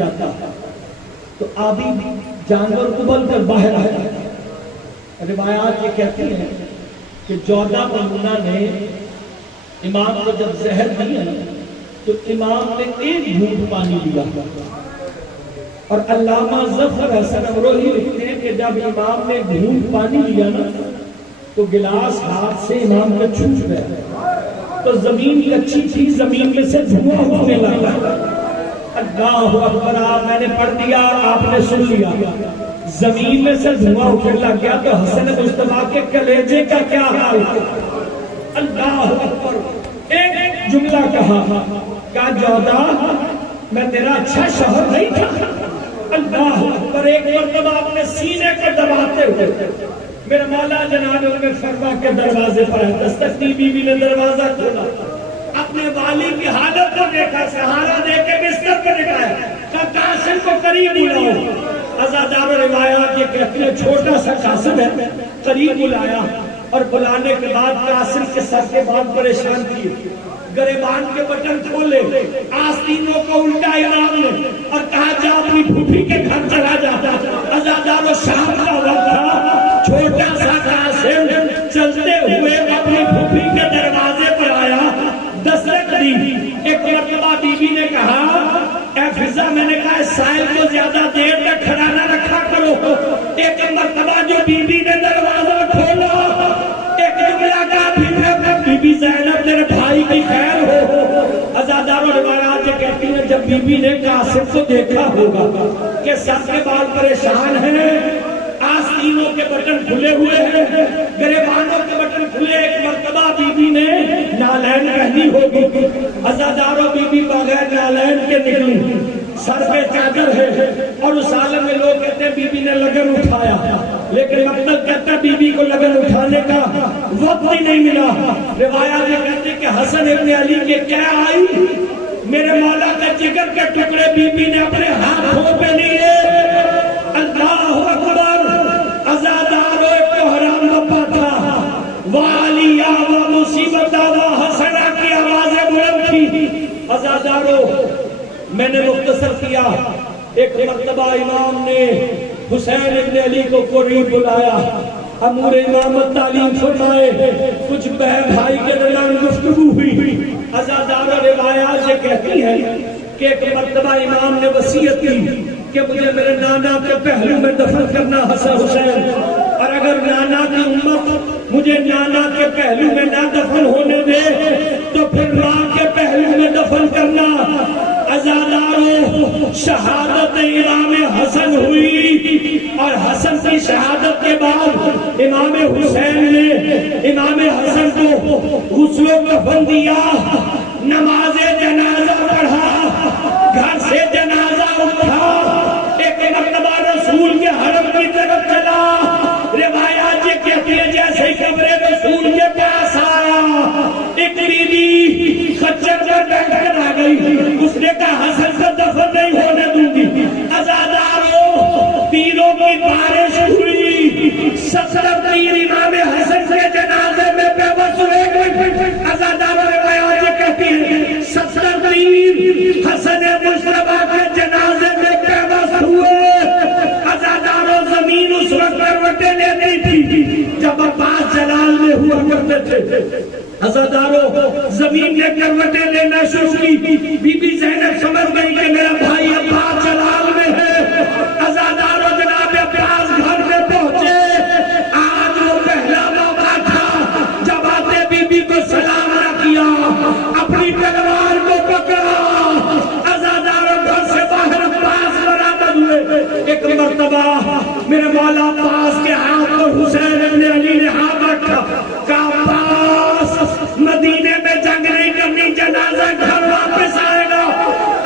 جاتا تو آدھی جانور ابل کر باہر آیا. روایات یہ کہتی ہیں کہ جودہ ممونہ نے امام کو جب زہر دیا تو امام نے ایک گھونٹ پانی لیا. اور علامہ ظفر حسن امروہی لکھتے ہیں کہ جب امام نے گھونٹ پانی لیا نا تو گلاس ہاتھ سے امام کا چھوٹ گیا تو زمین کچی تھی, زمین میں سے دھواں ہونے لگا. اللہ اکبر, میں نے پڑھ دیا, آپ نے سن لیا. زمین میں سے دھواں اٹھنے لگ گیا تو حسن مصطفیٰ کے کلیجے کا کیا حال ہے. اللہ اکبر, ایک جملہ کہا جودہ میں تیرا اچھا شوہر نہیں تھا. اللہ اکبر, ایک مرتبہ اپنے سینے کو دباتے ہوئے میرا مولا جناب میں فرما کے دروازے پر ہے. دستک دی, بیوی نے دروازہ کھولا, اپنے والی کی حالت کو دیکھا, سہارا دے کے بستر پہ لٹایا, کہا قاسم کو قریب بلاؤ. عزادار روایات یہ کہتی ہے چھوٹا سا قاسم ہے, قریب بلایا اور بلانے کے بعد قاسم کے سر کے بعد پریشان کیے, گریبان کے بٹن کھولے, آستینوں کو الٹا امام نے اور کہا جا اپنی پھوپھی کے گھر چلا جاتا. عزادار و شام کا وقت تھا, چھوٹا سا قاسم چلتے ہوئے اپنی پھوپھی کے دروازے پر آیا, دستک دی. ایک مرتبہ بی بی نے کہا اے فضا, میں نے کہا سائل کو زیادہ دیر تک کھڑا نہ رکھا کرو. ایک مرتبہ جو بی بی نے دروازہ کھولا, ایک جملہ کہا بی بی زینب تیرے بھائی کی خیر ہو. عزادار و روایات یہ کہتی ہیں جب بی بی نے قاسم کو دیکھا ہوگا کہ سر کے بال پریشان ہیں, آستینوں کے بٹن کھلے ہوئے ہیں, گریبانوں کے بٹن کھلے, ایک مرتبہ بی بی نے نالین پہنی ہوگی. عزاداروں بی بی بغیر نالین کے نکلی, سر پہ چادر ہے اور اس عالم میں لوگ کہتے ہیں بی بی نے لگن اٹھایا, لیکن مطلب کہتا ہے بی بی کو لگن اٹھانے کا وقت ہی نہیں ملا. روایات یہ کہتے ہیں کہ حسن ابن علی کے کیا آئی, میرے مولا کا جگر کے ٹکڑے بی بی نے اپنے ہاتھوں پہ لیے. اللہ اکبر, عزادارو ایک تو حرام بپا تھا, والیا و مصیبتہ و حسنہ کی آوازیں بلند تھی. عزادارو میں نے مختصر کیا. ایک مرتبہ امام نے حسین ابن علی کو قریب بلایا, امور امامت تعلیم فرمائے, کچھ بہن بھائی کے درمیان گفتگو ہوئی. عزادار روایات یہ کہتی ہیں کہ ایک مرتبہ امام نے وصیت کی کہ مجھے میرے نانا کے پہلو میں دفن کرنا حسن حسین, اور اگر نانا کی امت مجھے نانا کے پہلو میں نہ دفن ہونے دے تو پھر ماں کے پہلو میں دفن کرنا. عزادارو شہادت امام حسن ہوئی اور حسن کی شہادت کے بعد امام حسین نے امام حسن کو غسل و کفن دیا, نماز جنازہ پڑھا, گھر سے جنازہ اٹھا, ایک مرتبہ رسول کے حرم کی طرف چلا. روایات یہ کہتی ہے جیسے ہی قبر رسول کے پاس آیا, ایک بی بی خچر پر بیٹھ کر آ گئی. اس نے کہا حسن کو دفن نہیں ہونے دوں گی. عزادارو تیروں کی بارش ہوئی, 70 تیر امام حسن کے جنازے میں بے بس ہوئے. عزادارو روایات یہ کہتی ہے 70 تیر حسن مصطفیٰ کے جنازے میں بے بس ہوئے. عزادارو زمین اس وقت کروٹیں لیتی تھی جب عباس جلال میں ہوا کرتے تھے. عزادارو زمین نے کروٹیں لینا شروع کی. بی بی زینب سمجھ گئی کہ میرا بھائی عباس جلال میں ہے. عزادارو جناب عباس گھر میں پہنچے. آج وہ پہلا موقع تھا جب آتے بی بی کو سلام نہ کیا, اپنی تلوار کو پکڑا. عزادارو گھر سے باہر عباس برآمد ہوئے. ایک مرتبہ میرے مولا عباس کے ہاتھ پر حسین ابن علی نے ہاتھ رکھا, کہا عباس مدینے میں جنگ نہیں کرنی, جنازہ گھر واپس آئے گا.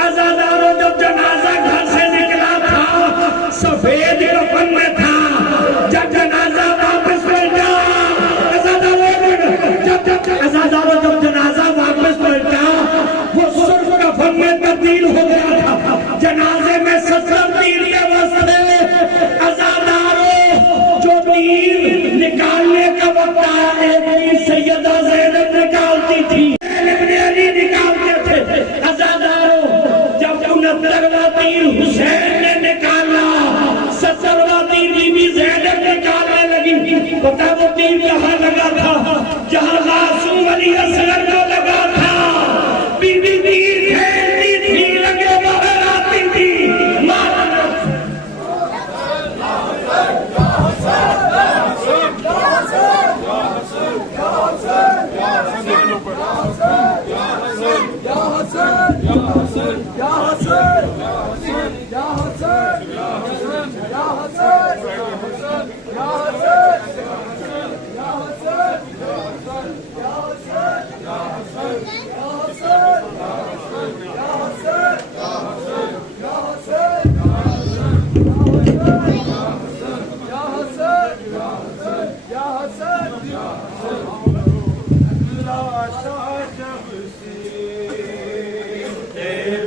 عزادارو جب جنازہ گھر سے نکلا تھا سفید کفن میں تھا, جب جنازہ واپس پلٹا. عزادارو جب جنازہ واپس پلٹا وہ سرخ کفن میں تبدیل ہو گیا تھا. جنازے میں 70 تیر کے وسط. عزادارو 70واں تیر حسین نے نکالا، 70واں تیر بی بی زینب نکالنے لگی، پتہ وہ تیر کہاں لگا تھا؟ جہاں معصوم علی اصغر کو لگا تھا۔ بی بی تیر کھیلتی تھی، لگے باہر آتی تھی،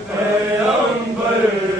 پیغمبر